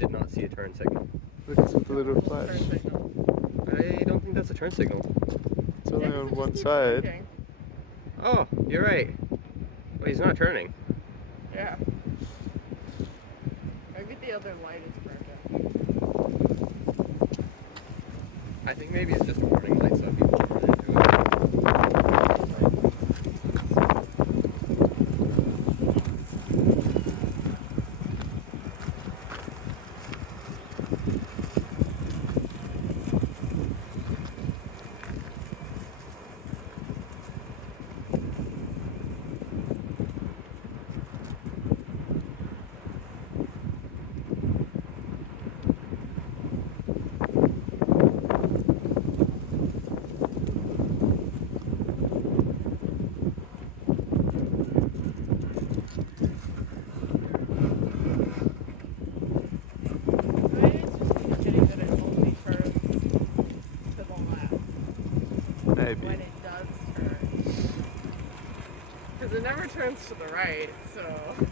did not see a turn signal. Look, it's with the little Turn flash. signal. I don't think that's a turn signal. It's only Yeah, 'cause on it one just keeps side. changing. Oh, you're right. Well, he's not turning. Yeah. Maybe the other light is broken. I think maybe it's just a warning light, so if you run into it. Maybe it's just indicating that it only turns to the left Maybe. when it does turn. Because it never turns to the right, so...